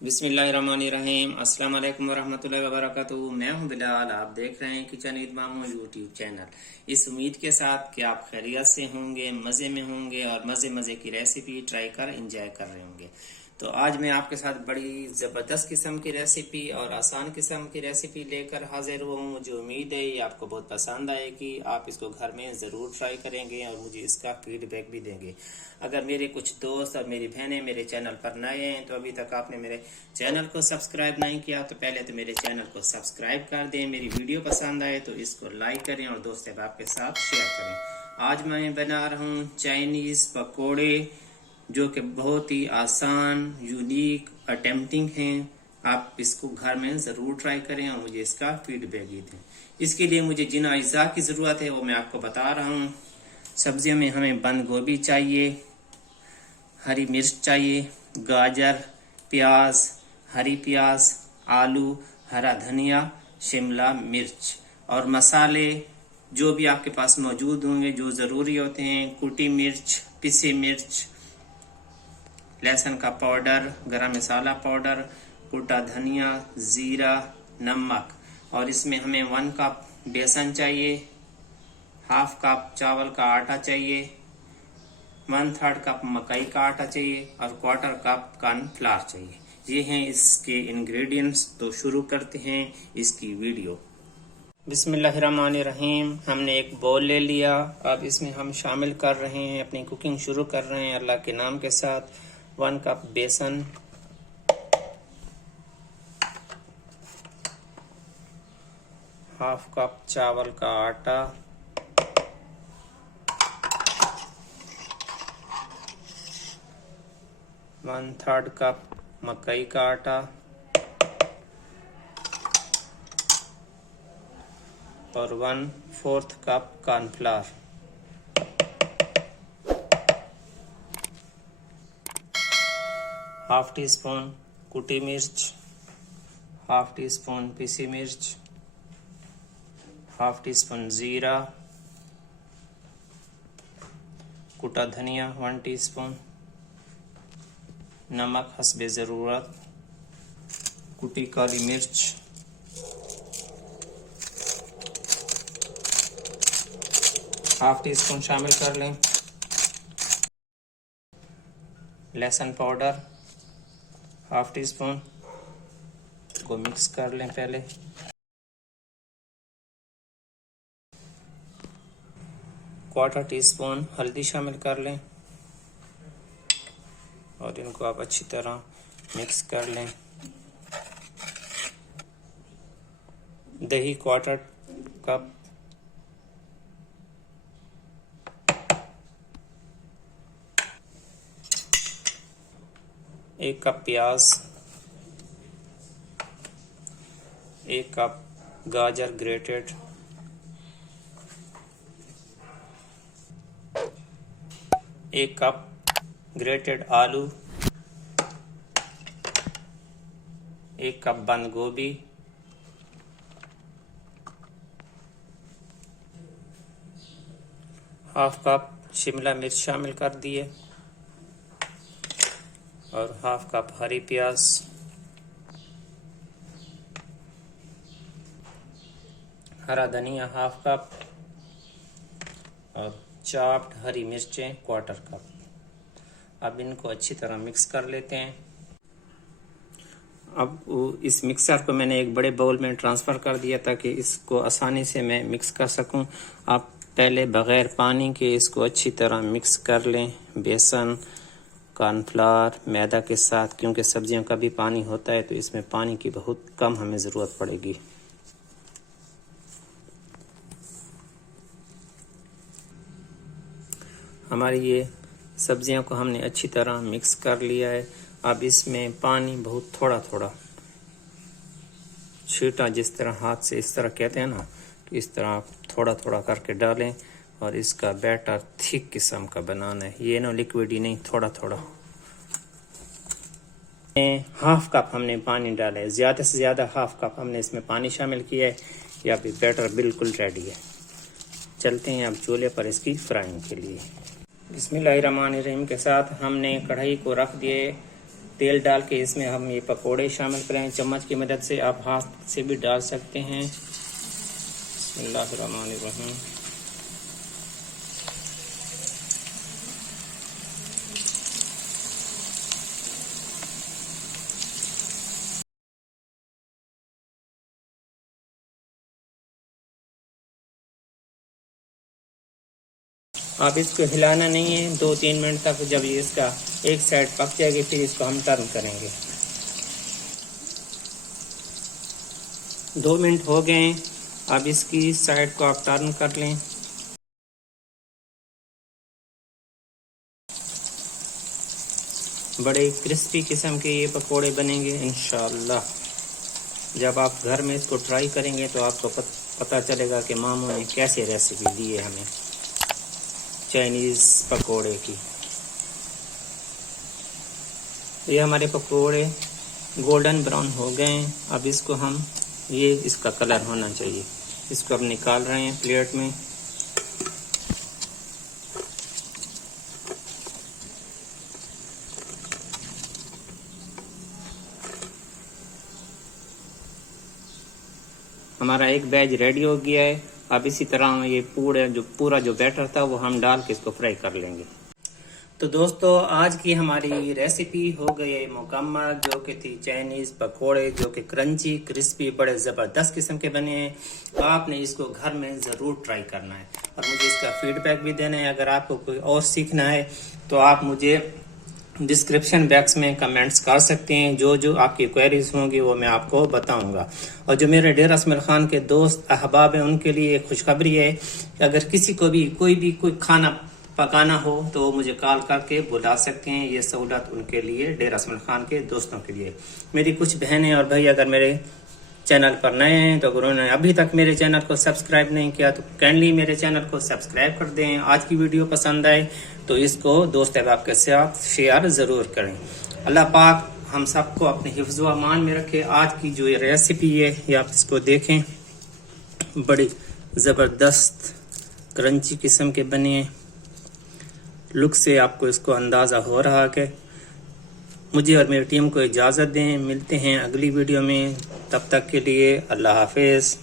बिस्मिल्लाहिर्रहमानिर्रहीम। अस्सलाम वालेकुम वरहमतुल्लाहि वबरकातुहू। मैं हूं बिलाल, आप देख रहे हैं किचन विद मामू यूट्यूब चैनल। इस उम्मीद के साथ कि आप खैरियत से होंगे, मज़े में होंगे और मज़े मज़े की रेसिपी ट्राई कर इंजॉय कर रहे होंगे। तो आज मैं आपके साथ बड़ी ज़बरदस्त किस्म की रेसिपी और आसान किस्म की रेसिपी लेकर हाजिर हुआ हूँ। मुझे उम्मीद है ये आपको बहुत पसंद आएगी। आप इसको घर में ज़रूर ट्राई करेंगे और मुझे इसका फीडबैक भी देंगे। अगर मेरे कुछ दोस्त और मेरी बहनें मेरे चैनल पर नए हैं तो अभी तक आपने मेरे चैनल को सब्सक्राइब नहीं किया तो पहले तो मेरे चैनल को सब्सक्राइब कर दें। मेरी वीडियो पसंद आए तो इसको लाइक करें और दोस्त अहबाब के साथ शेयर करें। आज मैं बना रहा हूँ चाइनीज़ पकोड़े, जो कि बहुत ही आसान, यूनिक और टेम्पटिंग हैं। आप इसको घर में ज़रूर ट्राई करें और मुझे इसका फीडबैक भी दें। इसके लिए मुझे जिन अज्जा की ज़रूरत है वो मैं आपको बता रहा हूँ। सब्जियों में हमें बंद गोभी चाहिए, हरी मिर्च चाहिए, गाजर, प्याज, हरी प्याज, आलू, हरा धनिया, शिमला मिर्च और मसाले जो भी आपके पास मौजूद होंगे जो ज़रूरी होते हैं। कुटी मिर्च, पिसी मिर्च, लहसुन का पाउडर, गरम मसाला पाउडर, कुटा धनिया, ज़ीरा, नमक। और इसमें हमें 1 कप बेसन चाहिए, हाफ कप चावल का आटा चाहिए, 1/3 कप मकई का आटा चाहिए और 1/4 कप कॉर्नफ्लावर चाहिए। ये हैं इसके इंग्रेडिएंट्स। तो शुरू करते हैं इसकी वीडियो। बिस्मिल्लाहिर्रहमानिर्रहीम। हमने एक बाउल ले लिया। अब इसमें हम शामिल कर रहे हैं, अपनी कुकिंग शुरू कर रहे हैं अल्लाह के नाम के साथ। 1 कप बेसन, हाफ कप चावल का आटा, 1/3 कप मकई का आटा और 1/4 cup cornflour, half tea spoon कुटी मिर्च, हाफ टी स्पून पिसी मिर्च, हाफ टी स्पून ज़ीरा, कुटा धनिया 1 टीस्पून, नमक हस्बे ज़रूरत, कुटी काली मिर्च, हाफ टी स्पून शामिल कर लें, लहसुन पाउडर हाफ टी स्पून को मिक्स कर लें पहले। क्वार्टर टी स्पून हल्दी शामिल कर लें और इनको आप अच्छी तरह मिक्स कर लें। दही 1/4 कप, एक कप प्याज, 1 कप गाजर ग्रेटेड, 1 कप ग्रेटेड आलू, 1 कप बंद गोभी, हाफ कप शिमला मिर्च शामिल कर दिए और हाफ कप हरी प्याज, हरा धनिया हाफ कप और चाप्ड हरी मिर्चें 1/4 कप। अब इनको अच्छी तरह मिक्स कर लेते हैं। अब इस मिक्सर को मैंने एक बड़े बाउल में ट्रांसफ़र कर दिया ताकि इसको आसानी से मैं मिक्स कर सकूं। आप पहले बग़ैर पानी के इसको अच्छी तरह मिक्स कर लें, बेसन, कॉर्नफ्लावर, मैदा के साथ, क्योंकि सब्जियों का भी पानी होता है तो इसमें पानी की बहुत कम हमें ज़रूरत पड़ेगी। हमारी ये सब्जियों को हमने अच्छी तरह मिक्स कर लिया है। अब इसमें पानी बहुत थोड़ा थोड़ा छींटा, जिस तरह हाथ से इस तरह कहते हैं ना, कि इस तरह आप थोड़ा थोड़ा करके डालें और इसका बैटर थिक किस्म का बनाना है। ये ना लिक्विड ही नहीं, थोड़ा थोड़ा। हाफ कप हमने पानी डाला है, ज़्यादा से ज़्यादा हाफ कप हमने इसमें पानी शामिल किया है। या फिर बैटर बिल्कुल रेडी है। चलते हैं अब चूल्हे पर इसकी फ्राइंग के लिए। बिस्मिल्लाहिर्रहमानिर्रहीम के साथ हमने कढ़ाई को रख दिए तेल डाल के इसमें हम ये पकोड़े शामिल करें। चम्मच की मदद से आप हाथ से भी डाल सकते हैं। बिस्मिल्लाहिर्रहमानिर्रहीम। आप इसको हिलाना नहीं है 2-3 मिनट तक। जब ये इसका एक साइड पक जाएगी फिर इसको हम टर्न करेंगे। 2 मिनट हो गए हैं। अब इसकी साइड को आप टर्न कर लें। बड़े क्रिस्पी किस्म के ये पकोड़े बनेंगे इंशाअल्लाह। जब आप घर में इसको ट्राई करेंगे तो आपको पता चलेगा कि मामू ने कैसे रेसिपी दी है हमें चाइनीज़ पकोड़े की। ये हमारे पकोड़े गोल्डन ब्राउन हो गए हैं। अब इसको हम ये इसका कलर होना चाहिए। इसको अब निकाल रहे हैं प्लेट में। हमारा एक बैच रेडी हो गया है। अब इसी तरह ये पूरा जो बैटर था वो हम डाल के इसको फ्राई कर लेंगे। तो दोस्तों आज की हमारी रेसिपी हो गई है मुकम्मल, जो कि थी चाइनीज़ पकोड़े, जो कि क्रंची क्रिस्पी बड़े ज़बरदस्त किस्म के बने हैं। आपने इसको घर में ज़रूर ट्राई करना है और मुझे इसका फीडबैक भी देना है। अगर आपको कोई और सीखना है तो आप मुझे डिस्क्रिप्शन बॉक्स में कमेंट्स कर सकते हैं। जो आपकी क्वेरीज होंगी वो मैं आपको बताऊंगा। और जो मेरे डेरा असमल खान के दोस्त अहबाब हैं उनके लिए खुशखबरी है कि अगर किसी को भी कोई खाना पकाना हो तो वो मुझे कॉल करके बुला सकते हैं। ये सहूलत उनके लिए, डेरा असमल खान के दोस्तों के लिए। मेरी कुछ बहनें और भाई अगर मेरे चैनल पर नए हैं तो अगर उन्होंने अभी तक मेरे चैनल को सब्सक्राइब नहीं किया तो काइंडली मेरे चैनल को सब्सक्राइब कर दें। आज की वीडियो पसंद आए तो इसको दोस्त अहबाब के साथ शेयर ज़रूर करें। अल्लाह पाक हम सबको अपने हिफ्ज़ व अमान में रखे। आज की जो ये रेसिपी है ये आप इसको देखें, बड़ी ज़बरदस्त क्रंची किस्म के बने हैं। लुक से आपको इसको अंदाज़ा हो रहा है कि मुझे और मेरी टीम को इजाज़त दें। मिलते हैं अगली वीडियो में, तब तक के लिए अल्लाह हाफिज़।